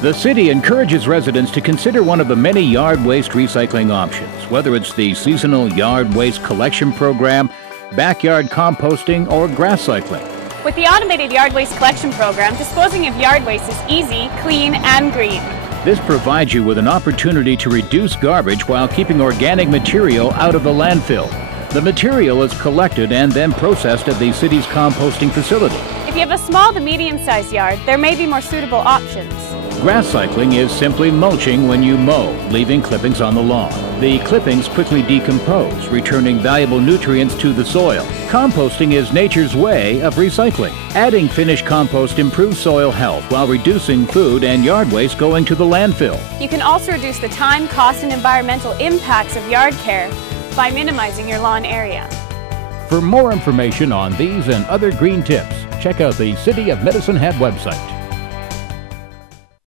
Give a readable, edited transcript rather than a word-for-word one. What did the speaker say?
The city encourages residents to consider one of the many yard waste recycling options, whether it's the seasonal yard waste collection program, backyard composting, or grass cycling. With the automated yard waste collection program, disposing of yard waste is easy, clean, and green. This provides you with an opportunity to reduce garbage while keeping organic material out of the landfill. The material is collected and then processed at the city's composting facility. If you have a small to medium-sized yard, there may be more suitable options. Grass cycling is simply mulching when you mow, leaving clippings on the lawn. The clippings quickly decompose, returning valuable nutrients to the soil. Composting is nature's way of recycling. Adding finished compost improves soil health while reducing food and yard waste going to the landfill. You can also reduce the time, cost, and environmental impacts of yard care by minimizing your lawn area. For more information on these and other green tips, check out the City of Medicine Hat website.